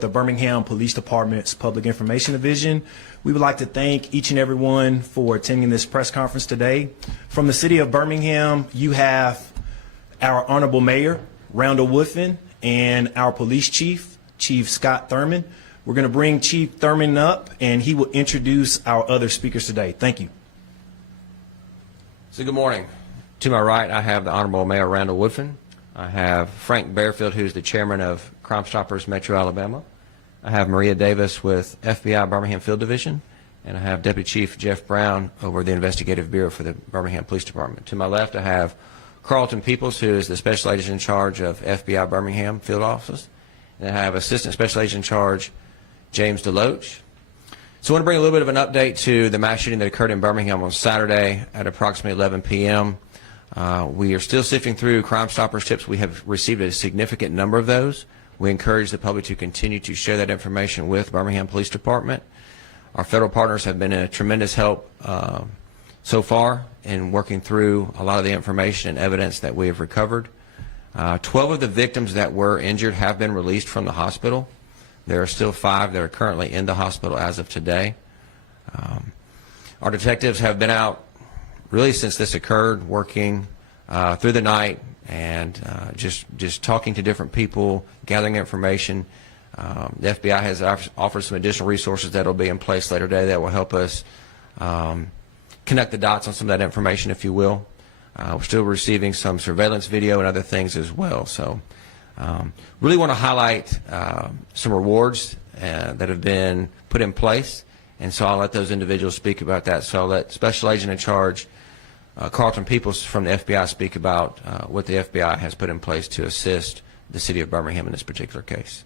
The Birmingham Police Department's Public Information Division. We would like to thank each and every one for attending this press conference today. From the city of Birmingham, you have our Honorable Mayor, Randall Woodfin, and our Police Chief, Chief Scott Thurman. We're going to bring Chief Thurman up, and he will introduce our other speakers today. Thank you. So good morning. To my right, I have the Honorable Mayor Randall Woodfin. I have Frank Bearfield, who's the chairman of Crime Stoppers Metro Alabama. I have Maria Davis with FBI Birmingham Field Division, and I have Deputy Chief Jeff Brown over the Investigative Bureau for the Birmingham Police Department. To my left, I have Carlton Peoples, who is the Special Agent in charge of FBI Birmingham Field Office, and I have Assistant Special Agent in charge James DeLoach. So I want to bring a little bit of an update to the mass shooting that occurred in Birmingham on Saturday at approximately 11 p.m. We are still sifting through Crime Stoppers tips. We have received a significant number of those. We encourage the public to continue to share that information with Birmingham Police Department. Our federal partners have been a tremendous help so far in working through a lot of the information and evidence that we have recovered. 12 of the victims that were injured have been released from the hospital. There are still 5 that are currently in the hospital as of today. Our detectives have been out really since this occurred, working through the night and just talking to different people, gathering information. The FBI has offered some additional resources that will be in place later today that will help us connect the dots on some of that information, if you will. We're still receiving some surveillance video and other things as well. So really want to highlight some rewards that have been put in place, and so I'll let those individuals speak about that. So I'll let Special Agent in charge Carlton Peoples from the FBI speak about what the FBI has put in place to assist the city of Birmingham in this particular case.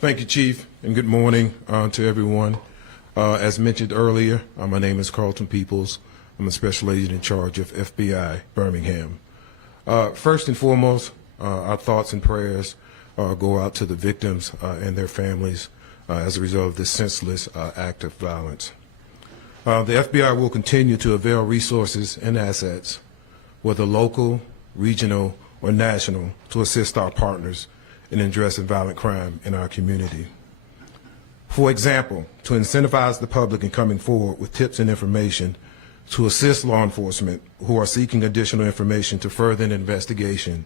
Thank you, Chief, and good morning to everyone. As mentioned earlier, my name is Carlton Peoples. I'm a Special Agent in charge of FBI Birmingham. First and foremost, our thoughts and prayers go out to the victims and their families as a result of this senseless act of violence. The FBI will continue to avail resources and assets, whether local, regional, or national, to assist our partners in addressing violent crime in our community. For example, to incentivize the public in coming forward with tips and information to assist law enforcement who are seeking additional information to further an investigation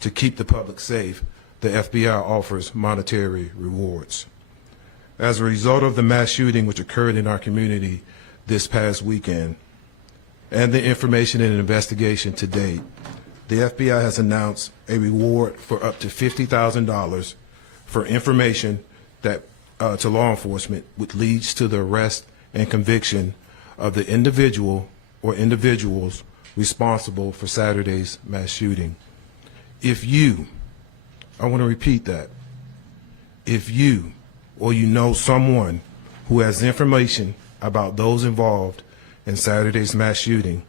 to keep the public safe, the FBI offers monetary rewards. As a result of the mass shooting which occurred in our community this past weekend, and the information and investigation to date, the FBI has announced a reward for up to $50,000 for information that to law enforcement, which leads to the arrest and conviction of the individual or individuals responsible for Saturday's mass shooting. If you, I want to repeat that, if you or you know someone who has information about those involved in Saturday's mass shooting,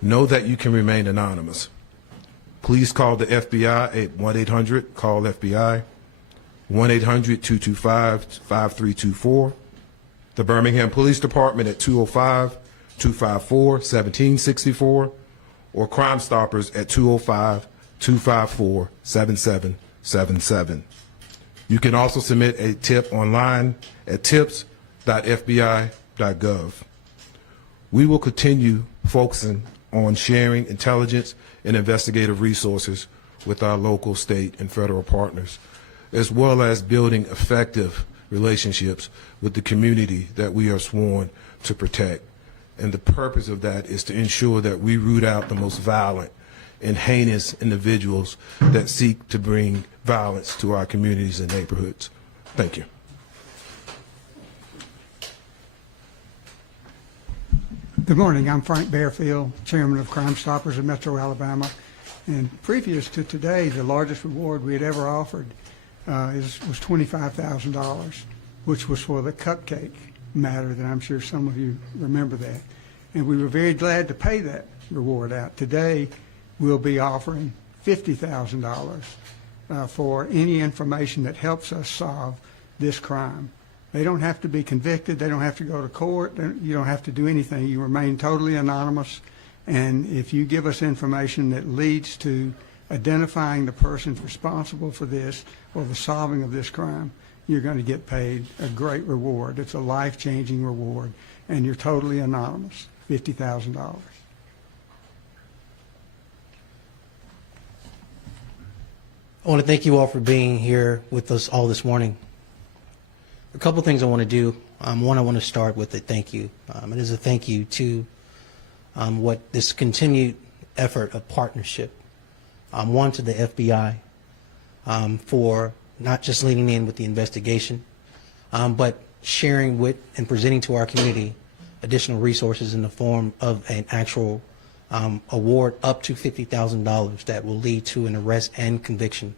know that you can remain anonymous. Please call the FBI at 1-800-CALL-FBI, 1-800-225-5324, the Birmingham Police Department at 205-254-1764, or Crime Stoppers at 205-254-7777. You can also submit a tip online at tips.fbi.gov. We will continue focusing on sharing intelligence and investigative resources with our local, state, and federal partners, as well as building effective relationships with the community that we are sworn to protect. And the purpose of that is to ensure that we root out the most violent and heinous individuals that seek to bring violence to our communities and neighborhoods. Thank you. Good morning. I'm Frank Bearfield, Chairman of Crime Stoppers of Metro Alabama. And previous to today, the largest reward we had ever offered was $25,000, which was for the cupcake matter that I'm sure some of you remember that. And we were very glad to pay that reward out. Today, we'll be offering $50,000 for any information that helps us solve this crime. They don't have to be convicted. They don't have to go to court. You don't have to do anything. You remain totally anonymous. And if you give us information that leads to identifying the persons responsible for this or the solving of this crime, you're going to get paid a great reward. It's a life-changing reward, and you're totally anonymous, $50,000. I want to thank you all for being here with us all this morning. A couple things I want to do. One, I want to start with a thank you. It is a thank you to what this continued effort of partnership. One, to the FBI for not just leaning in with the investigation, but sharing with and presenting to our community additional resources in the form of an actual award up to $50,000 that will lead to an arrest and conviction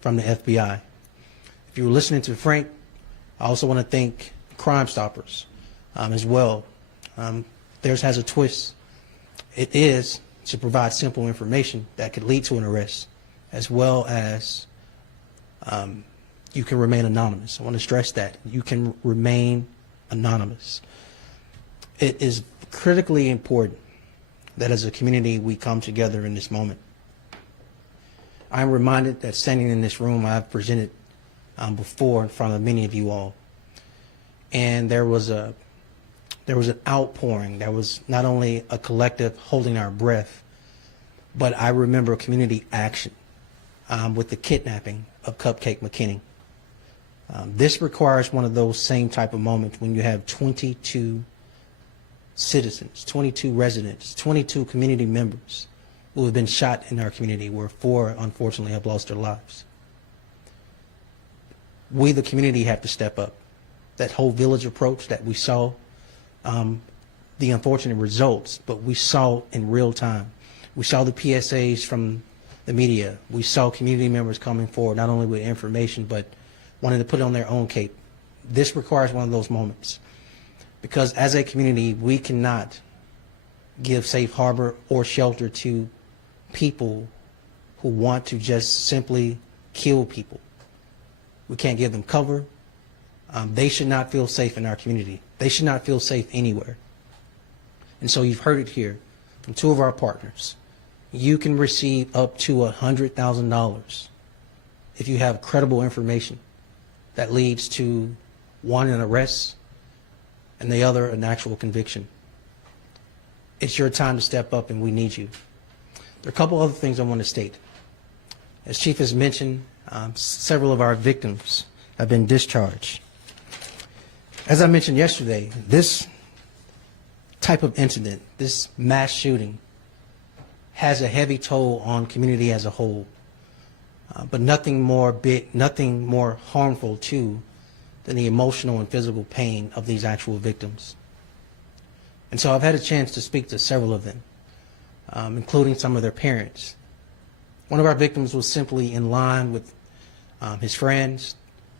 from the FBI. If you were listening to Frank, I also want to thank Crime Stoppers as well. Theirs has a twist. It is to provide simple information that could lead to an arrest, as well as you can remain anonymous. I want to stress that. You can remain anonymous. It is critically important that as a community we come together in this moment. I'm reminded that standing in this room I've presented before in front of many of you all, and there was an outpouring. There was not only a collective holding our breath, but I remember community action with the kidnapping of Cupcake McKinney. This requires one of those same type of moments when you have 22 citizens, 22 residents, 22 community members who have been shot in our community, where 4 unfortunately have lost their lives. We, the community, have to step up. That whole village approach that we saw, the unfortunate results, but we saw in real time. We saw the PSAs from the media. We saw community members coming forward, not only with information, but wanting to put on their own cape. This requires one of those moments. Because as a community, we cannot give safe harbor or shelter to people who want to just simply kill people. We can't give them cover. They should not feel safe in our community. They should not feel safe anywhere. And so you've heard it here from 2 of our partners. You can receive up to $100,000 if you have credible information that leads to, one, an arrest, and the other, an actual conviction. It's your time to step up, and we need you. There are a couple other things I want to state. As Chief has mentioned, several of our victims have been discharged. As I mentioned yesterday, this type of incident, this mass shooting, has a heavy toll on community as a whole, but nothing more harmful too than the emotional and physical pain of these actual victims. And so I've had a chance to speak to several of them, including some of their parents. One of our victims was simply in line with his friends,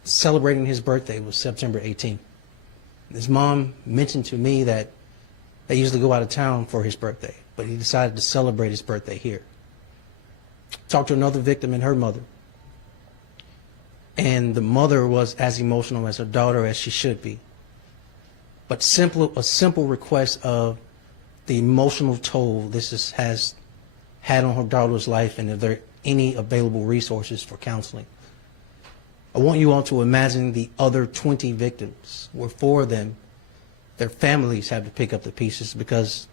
celebrating his birthday. It was September 18th. His mom mentioned to me that they usually go out of town for his birthday, but he decided to celebrate his birthday here. Talked to another victim and her mother. And the mother was as emotional as her daughter as she should be. But a simple request of the emotional toll this has had on her daughter's life, and if there are any available resources for counseling. I want you all to imagine the other 20 victims, where 4 of them, their families have to pick up the pieces because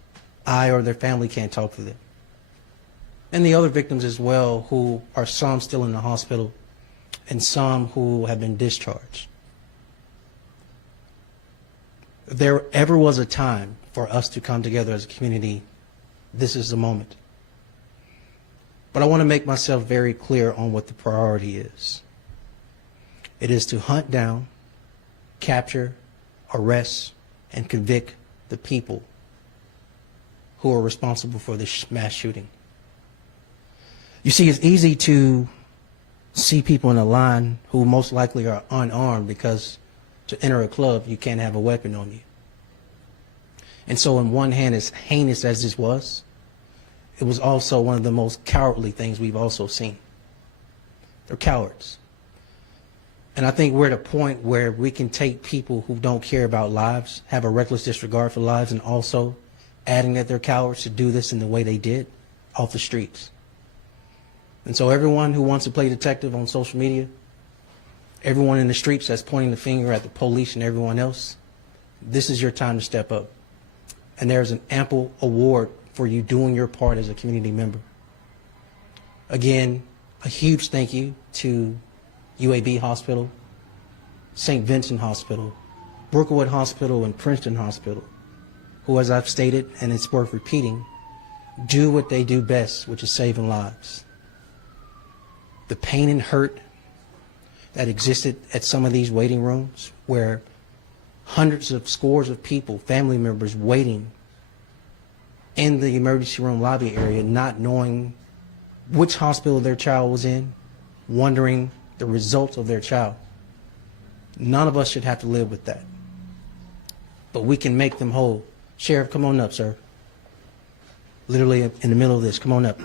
I or their family can't talk to them. And the other victims as well, who are some still in the hospital and some who have been discharged. If there ever was a time for us to come together as a community, this is the moment. But I want to make myself very clear on what the priority is. It is to hunt down, capture, arrest, and convict the people who are responsible for this mass shooting. You see, it's easy to see people in a line who most likely are unarmed, because to enter a club, you can't have a weapon on you. And so on one hand, as heinous as this was, it was also one of the most cowardly things we've also seen. They're cowards. And I think we're at a point where we can take people who don't care about lives, have a reckless disregard for lives, and also adding that they're cowards to do this in the way they did, off the streets. And so everyone who wants to play detective on social media, everyone in the streets that's pointing the finger at the police and everyone else, this is your time to step up. And there's an ample award for you doing your part as a community member. Again, a huge thank you to UAB Hospital, St. Vincent Hospital, Brookwood Hospital, and Princeton Hospital, who, as I've stated, and it's worth repeating, do what they do best, which is saving lives. The pain and hurt that existed at some of these waiting rooms, where hundreds of scores of people, family members, waiting in the emergency room lobby area, not knowing which hospital their child was in, wondering the results of their child. None of us should have to live with that. But we can make them whole. Sheriff, come on up, sir. Literally in the middle of this, come on up.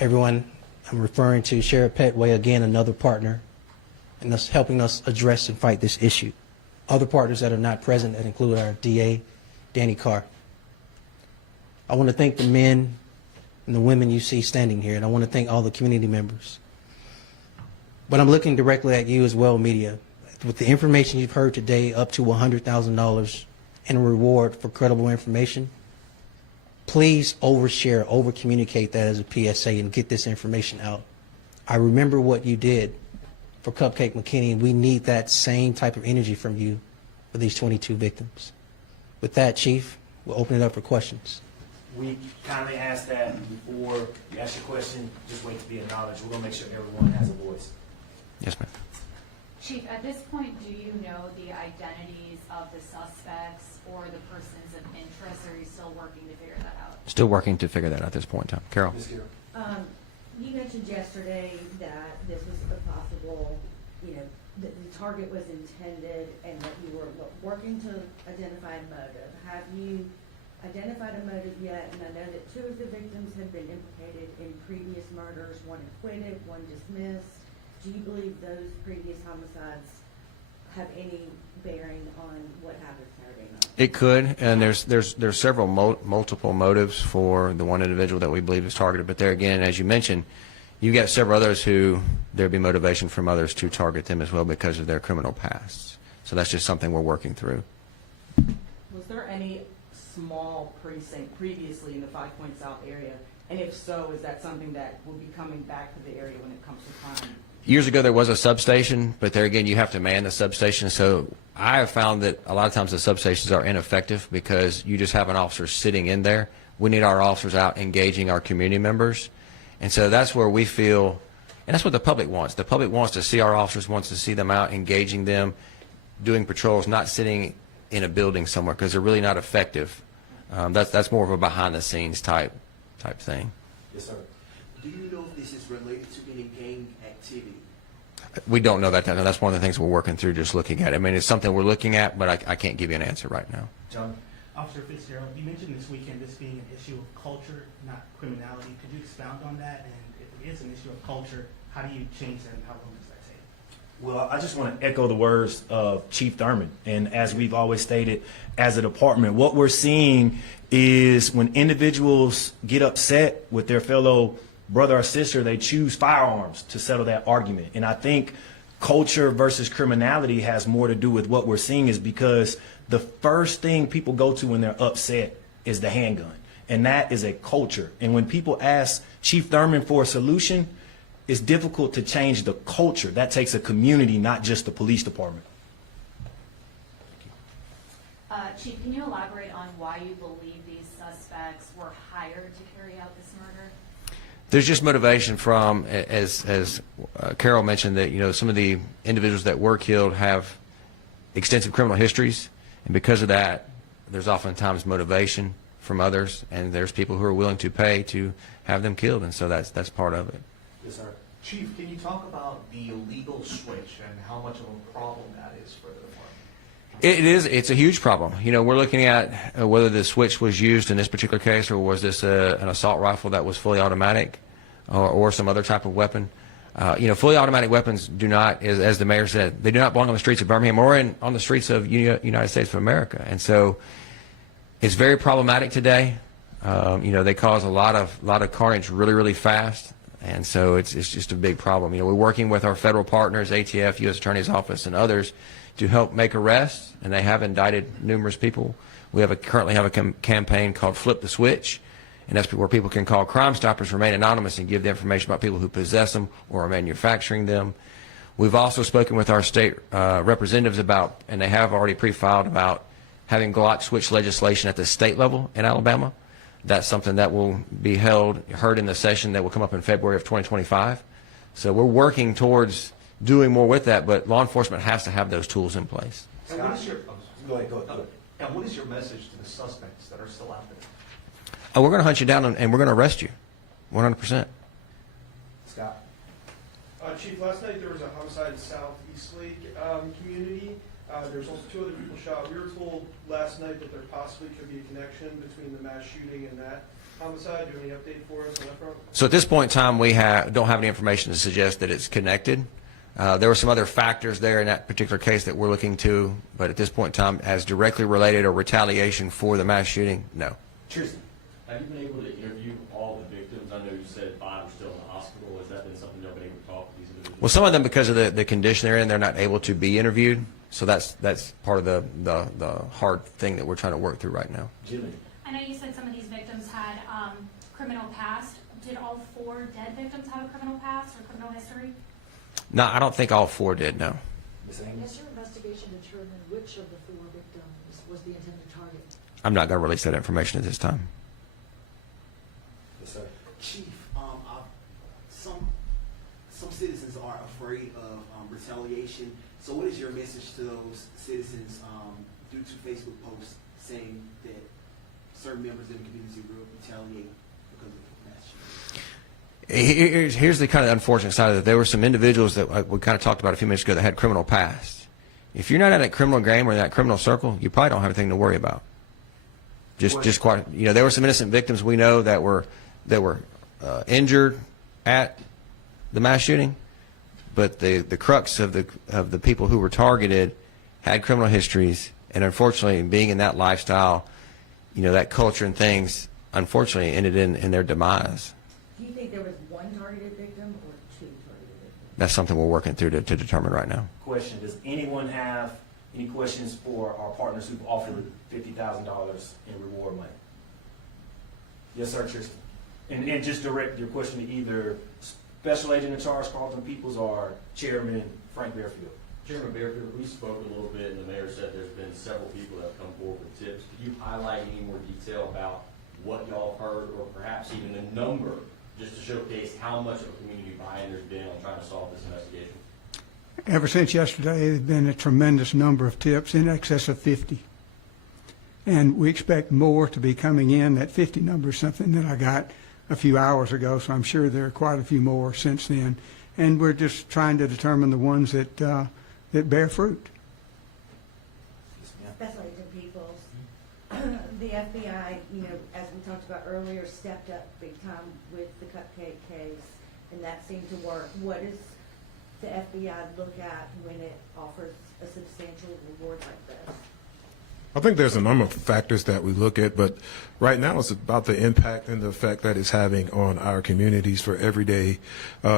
Everyone, I'm referring to Sheriff Petway, again, another partner, and us helping us address and fight this issue. Other partners that are not present that include our DA, Danny Carr. I want to thank the men and the women you see standing here, and I want to thank all the community members. But I'm looking directly at you as well, media. With the information you've heard today, up to $100,000 in a reward for credible information, please overshare, over-communicate that as a PSA and get this information out. I remember what you did for Cupcake McKinney, and we need that same type of energy from you for these 22 victims. With that, Chief, we'll open it up for questions. We kindly ask that before you ask your question, just wait to be acknowledged. We're going to make sure everyone has a voice. Yes, ma'am. Chief, at this point, do you know the identities of the suspects or the persons of interest, or are you still working to figure that out? Still working to figure that out at this point in time. Carol? Ms. Carroll. You mentioned yesterday that this was a possible, that the target was intended and that you were working to identify a motive. Have you identified a motive yet? And I know that 2 of the victims have been implicated in previous murders, 1 acquitted, 1 dismissed. Do you believe those previous homicides have any bearing on what happened Saturday night? It could, and there's several multiple motives for the one individual that we believe is targeted. But there again, as you mentioned, you got several others who there'd be motivation from others to target them as well because of their criminal pasts. So that's just something we're working through. Was there any small precinct previously in the 5 Points South area? And if so, is that something that will be coming back to the area when it comes to crime? Years ago, there was a substation, but there again, you have to man the substation. So I have found that a lot of times the substations are ineffective because you just have an officer sitting in there. We need our officers out engaging our community members. And so that's where we feel, and that's what the public wants. The public wants to see our officers, wants to see them out engaging them, doing patrols, not sitting in a building somewhere because they're really not effective. That's more of a behind-the-scenes type thing. Yes, sir. Do you know if this is related to any gang activity? We don't know that. That's one of the things we're working through, just looking at it. I mean, it's something we're looking at, but I can't give you an answer right now. John? Officer Fitzgerald, you mentioned this weekend this being an issue of culture, not criminality. Could you expound on that? And if it is an issue of culture, how do you change that and how long does that take? Well, I just want to echo the words of Chief Thurman. And as we've always stated, as a department, what we're seeing is when individuals get upset with their fellow brother or sister, they choose firearms to settle that argument. And I think culture versus criminality has more to do with what we're seeing is because the first thing people go to when they're upset is the handgun. And that is a culture. And when people ask Chief Thurman for a solution, it's difficult to change the culture. That takes a community, not just the police department. Chief, can you elaborate on why you believe these suspects were hired to carry out this murder? There's just motivation from, as Carol mentioned, that some of the individuals that were killed have extensive criminal histories, and because of that, there's oftentimes motivation from others, and there's people who are willing to pay to have them killed, and so that's part of it. Yes, sir. Chief, can you talk about the illegal switch and how much of a problem that is for the department? It is. It's a huge problem. We're looking at whether the switch was used in this particular case, or was this an assault rifle that was fully automatic, or some other type of weapon. Fully automatic weapons do not, as the mayor said, they do not belong on the streets of Birmingham or on the streets of United States of America. And so it's very problematic today. They cause a lot of carnage really, really fast, and so it's just a big problem. We're working with our federal partners, ATF, U.S. Attorney's Office, and others to help make arrests, and they have indicted numerous people. We currently have a campaign called Flip the Switch, and that's where people can call Crime Stoppers, remain anonymous, and give the information about people who possess them or are manufacturing them. We've also spoken with our state representatives about, and they have already pre-filed about having Glock switch legislation at the state level in Alabama. That's something that will be heard in the session that will come up in February of 2025. So we're working towards doing more with that, but law enforcement has to have those tools in place. And what is your, Go ahead. and what is your message to the suspects that are still out there? We're going to hunt you down and we're going to arrest you, 100%. Scott? Chief, last night there was a homicide in South Eastlake community. There's also 2 other people shot. We were told last night that there possibly could be a connection between the mass shooting and that homicide. Do you have any update for us on that front? So at this point in time, we don't have any information to suggest that it's connected. There were some other factors there in that particular case that we're looking to, but at this point in time, as directly related or retaliation for the mass shooting, no. Tristan? Have you been able to interview all the victims? I know you said 5 are still in the hospital. Has that been something you've been able to talk to these individuals? Well, some of them, because of the condition they're in, they're not able to be interviewed. So that's part of the hard thing that we're trying to work through right now. Jimmy? I know you said some of these victims had criminal past. Did all 4 dead victims have a criminal past or criminal history? No, I don't think all 4 did, no. Ms. Amy? Has your investigation determined which of the 4 victims was the intended target? I'm not going to release that information at this time. Yes, sir. Chief, some citizens are afraid of retaliation. So what is your message to those citizens due to Facebook posts saying that certain members of the community will retaliate because of mass shooting? Here's the kind of unfortunate side of it. There were some individuals that we kind of talked about a few minutes ago that had criminal past. If you're not in that criminal game or in that criminal circle, you probably don't have anything to worry about. Just quite, there were some innocent victims we know that were injured at the mass shooting, but the crux of the people who were targeted had criminal histories, and unfortunately, being in that lifestyle, that culture and things, unfortunately, ended in their demise. Do you think there was 1 targeted victim or 2 targeted victims? That's something we're working through to determine right now. Question, does anyone have any questions for our partners who've offered $50,000 in reward money? Yes, sir, Tristan. And just direct your question to either Special Agent in Charge Carlton Peoples or Chairman Frank Bearfield. Chairman Bearfield, we spoke a little bit, and the mayor said there's been several people that have come forward with tips. Could you highlight any more detail about what y'all heard, or perhaps even the number, just to showcase how much of a community buy-in there's been on trying to solve this investigation? Ever since yesterday, there's been a tremendous number of tips, in excess of 50. And we expect more to be coming in. That 50 number is something that I got a few hours ago, so I'm sure there are quite a few more since then. And we're just trying to determine the ones that bear fruit. Special Agent Peoples, the FBI, as we talked about earlier, stepped up big time with the cupcake case, and that seemed to work. What does the FBI look at when it offers a substantial reward like this? I think there's a number of factors that we look at, but right now it's about the impact and the effect that it's having on our communities for everyday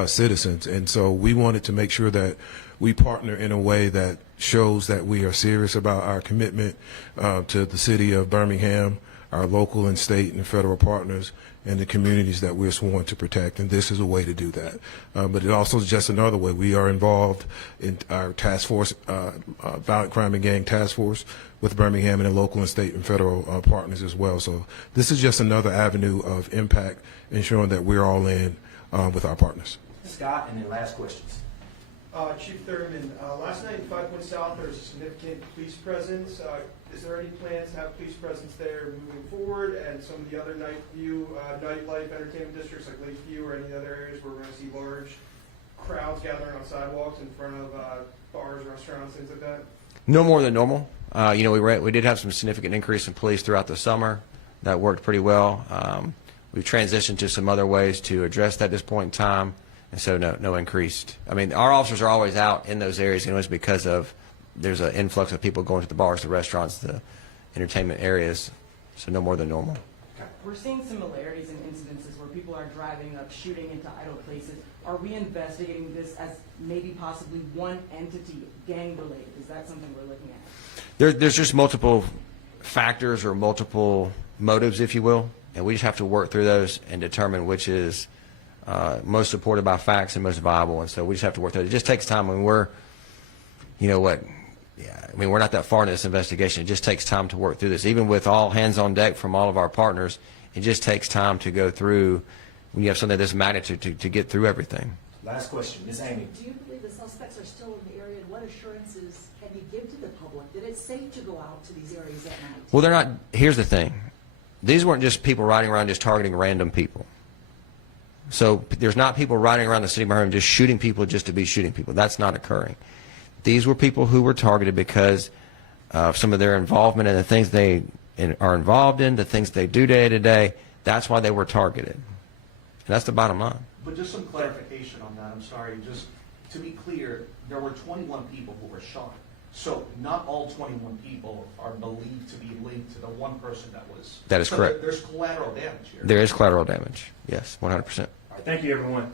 citizens. And so we wanted to make sure that we partner in a way that shows that we are serious about our commitment to the city of Birmingham, our local and state and federal partners, and the communities that we're sworn to protect, and this is a way to do that. But it also is just another way. We are involved in our task force, violent crime and gang task force with Birmingham and the local and state and federal partners as well. So this is just another avenue of impact, ensuring that we're all in with our partners. Scott, and then last questions. Chief Thurman, last night in 5 Points South, there was a significant police presence. Is there any plans to have police presence there moving forward, and some of the other nightlife entertainment districts like Lakeview or any other areas where we're going to see large crowds gathering on sidewalks in front of bars, restaurants, things like that? No more than normal. We did have some significant increase in police throughout the summer. That worked pretty well. We've transitioned to some other ways to address that at this point in time. And so no increased. I mean, our officers are always out in those areas anyways because there's an influx of people going to the bars, the restaurants, the entertainment areas. So no more than normal. Okay. we're seeing similarities in incidences where people are driving up, shooting into idle places. Are we investigating this as maybe possibly one entity, gang-related? Is that something we're looking at? There's just multiple factors or multiple motives, if you will, and we just have to work through those and determine which is most supported by facts and most viable. And so we just have to work through it. It just takes time. When we're, you know what, yeah, I mean, we're not that far in this investigation. It just takes time to work through this. Even with all hands on deck from all of our partners, it just takes time to go through when you have something of this magnitude to get through everything. Last question, Ms. Amy. Do you believe the suspects are still in the area, and what assurances can you give to the public that it's safe to go out to these areas at night? Well, they're not. Here's the thing. These weren't just people riding around just targeting random people. So there's not people riding around the city of Birmingham just shooting people just to be shooting people. That's not occurring. These were people who were targeted because of some of their involvement in the things they are involved in, the things they do day to day. That's why they were targeted. And that's the bottom line. But just some clarification on that, I'm sorry, just to be clear, there were 21 people who were shot. So not all 21 people are believed to be linked to the one person that was. That is correct. There's collateral damage here. There is collateral damage. Yes, 100%. Thank you, everyone.